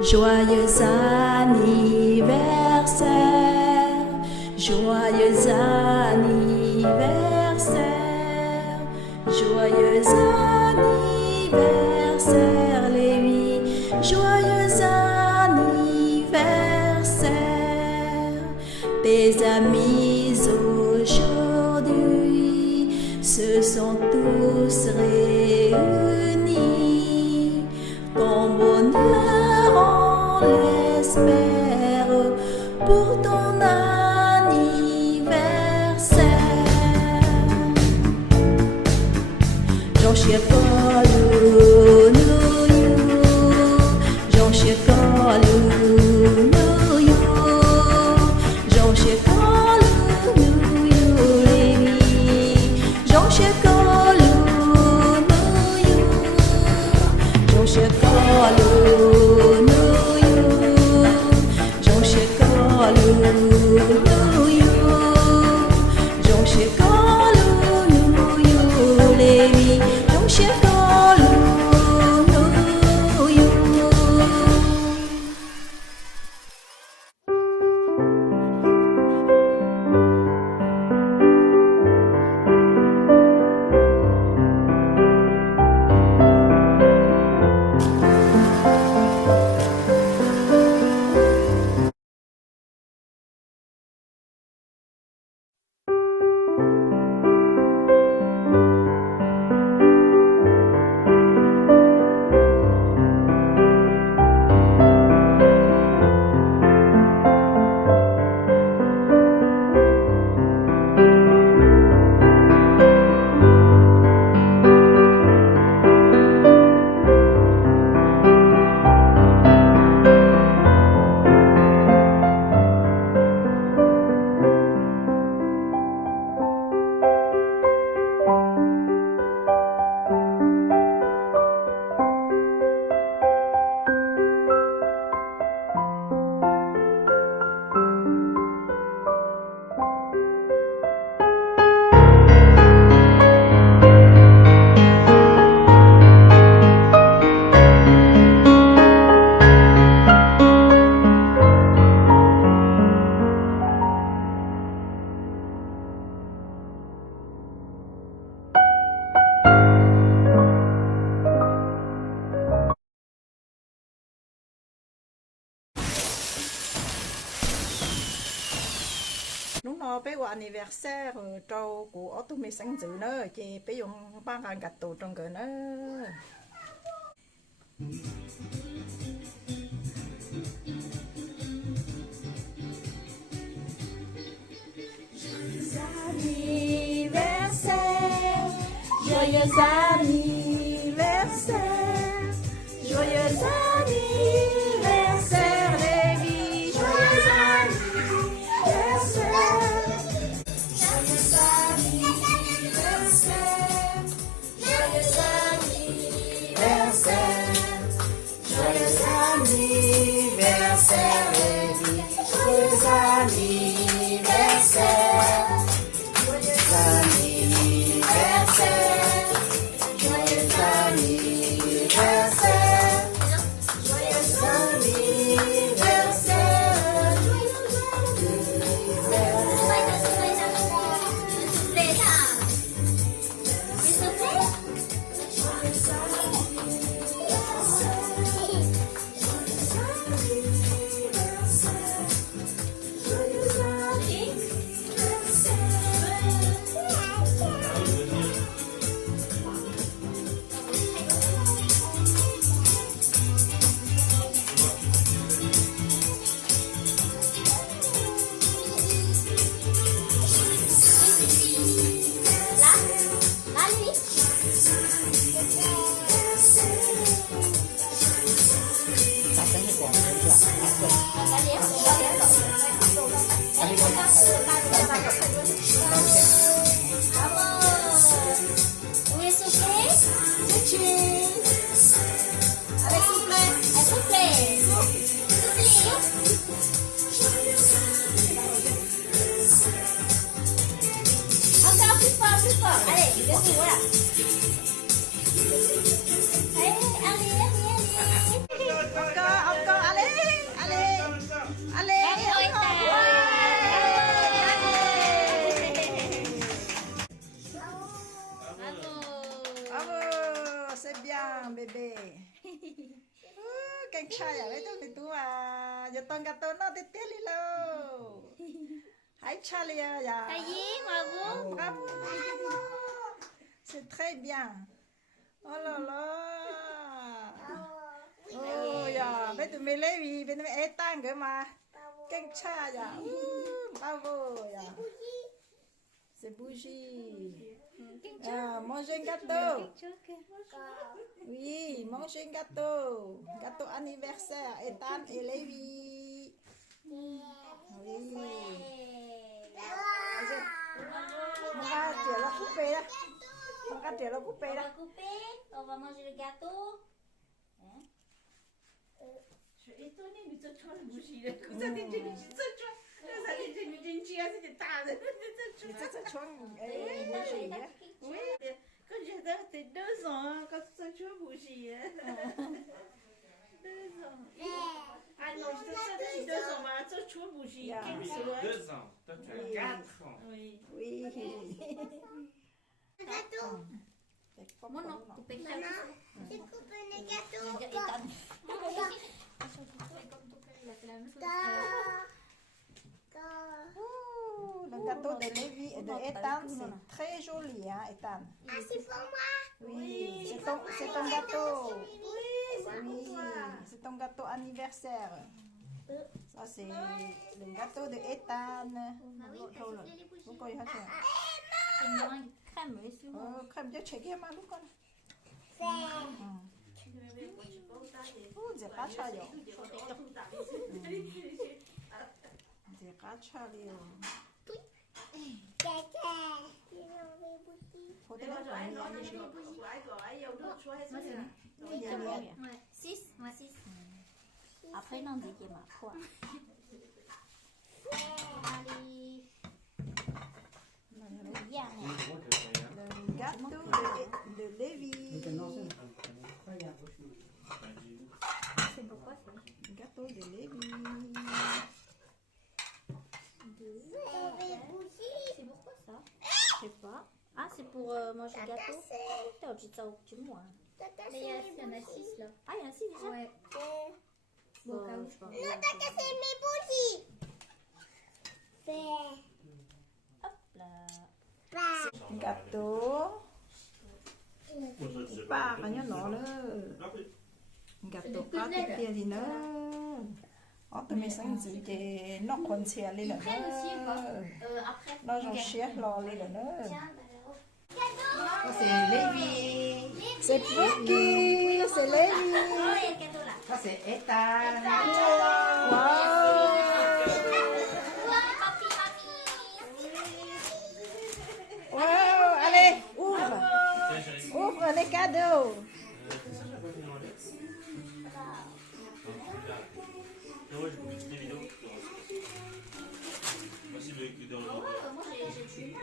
Joyeux anniversaire, joyeux anniversaire, joyeux anniversaire, Lévi, joyeux anniversaire. Tes amis aujourd'hui se sont tous réunis, ton bonheur on l'espère pour ton anniversaire. J'en chie colou, j'en chie colou, j'en chie colou, j'en chie colou, j'en chie colou. Lúc nó bé qua anniversaire trâu của ô tô mì sáng dự nữa chị bé dùng ba ngàn gạch tủ trong cửa nữa. Joyeux anniversaire, joyeux anniversaire, joyeux anniversaire, Lévi, joyeux anniversaire. Joyeux anniversaire, joyeux anniversaire, joyeux anniversaire, Lévi, joyeux anniversaire, joyeux anniversaire, joyeux anniversaire, joyeux anniversaire. canh chai à, bây giờ à, giờ toàn gâteau nó tết tết đi lâu. Hãy cha liền à. T'as dit, bravo. Bravo. C'est très bien. Oh là là. Oh ya, bây giờ mình lấy vì bên mình tan cơ mà. Canh cha ya. Bravo ya. C'est bougie. Ah, manger un gâteau. Oui, manger un gâteau. Gâteau anniversaire. Ethan et Lévi. Oui. On va tirer la coupée là. On va tirer la coupée On là. va couper, on va manger le gâteau. Hein? Je suis étonnée, mais ça change le bougie. Vous avez dit que ça change. Vous avez dit que c'était tard. Mais ça, c'est chouette. Bougie. Oui, quand j'étais 2 ans, quand ça change bougie. 2 ans. Ah non, j'étais 2 ans, mais ça change bougie. Oui, 2 ans. Toi, tu as 4 ans. Oui. Oui. Gâteau. Moi non, couper le gâteau. J'ai coupé le gâteau. Ethan. Le gâteau de Lévi et de Ethan, c'est très joli, hein, Ethan. Ah, c'est pour moi. Oui, c'est ton gâteau. Oui, c'est pour Oui, toi. c'est ton gâteau anniversaire. Ça, c'est le gâteau de Ethan. Pourquoi il y a ça? C'est une meringue crème, et c'est bon. Oh, crème de chégué, ma loucon. Oh, c'est pas chaud. C'est pas chaud. Faut te la Ai faire. gọi yêu nước chúa hết rồi. Ouais. 6. Ouais. 6. Après, non, dit qu'il m'a quoi. Allez. Bien. Le gâteau de Lévi. C'est pourquoi ça? Le gâteau de Lévi. C'est pourquoi ça? Je sais pas. Ah, c'est pour manger le gâteau? T'as dit ça au petit mois. Mais il y en a 6 là. Ah, il y en a 6 déjà? Ouais. Bon, je sais pas. Non, t'as cassé mes bougies. Hop là. Gâteau. Ba cái nhỏ nữa. Gâteau cá cái tia gì nữa. Ở tụi mình sang dự chế nó quần xe lên nữa. Après. Nó rong xe lò lên nữa. Cadeau. C'est Lévi. C'est pour qui? C'est Lévi. Oh, il y a le cadeau là. Ça, c'est Ethan. Wow. Papi, mamie. Wow. Allez, ouvre. Ouvre les cadeaux. Moi, j'ai tué.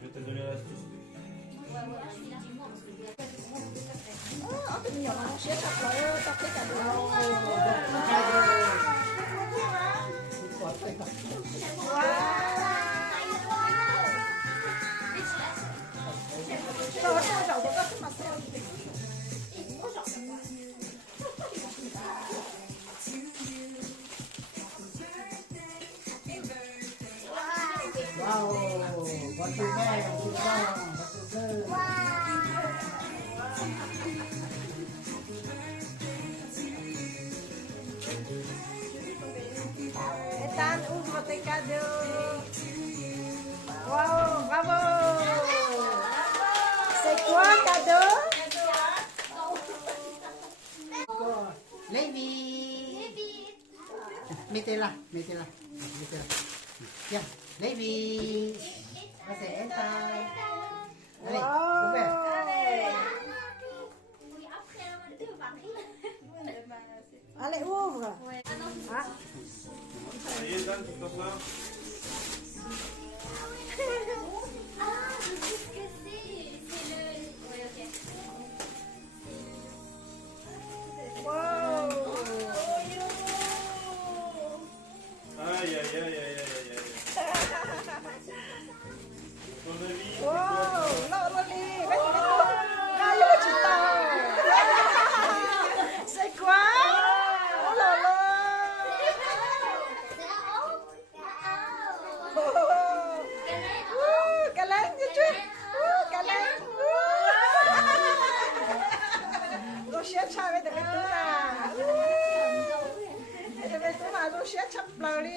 Je vais te donner l'astuce. Ouais, je suis là. Dis-moi, parce que je vais Ở tụi mình nhỏ nó xe thật là tập cái cadeau. Rồi, tôi đậu vào cái mặt thôi. Wow, con chú nghe, con chú con, Ethan, ouvre tes cadeaux. Wow, bravo. C'est quoi cadeau? Lévi. Mettez-la, mettez-la. Tiens, Lévi. Ça c'est Ethan. Allez, ouvert. Oui, après, on était au Paris. Allez, ouvre. Ah. Ça y est, Dan, tu t'en sors. Ah, je sais ce que c'est. C'est le. Ouais, ok. Wow. Aïe, aïe, aïe, aïe, aïe, aïe, aïe. Ton avis, c'est quoi? Wow, lo li. Kayo chita. rong xé cha với tụi mình tú là tụi mình tú mà rong xé chắp lời đi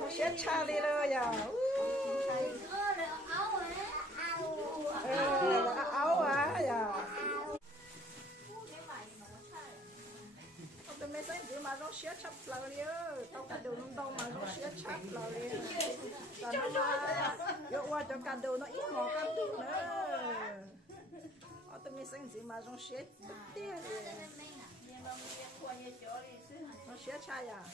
rong xé cha đi rồi giờ áo à giờ tụi mình sẽ mà rong xé chắp lời đi tao cả đồ nông đông mà rong xé chắp lời đi còn nó mà vô qua cho cả đồ nó ít ngọt cả đồ nữa tụi mình sẽ mà rong xé tất tiền rong xé chai à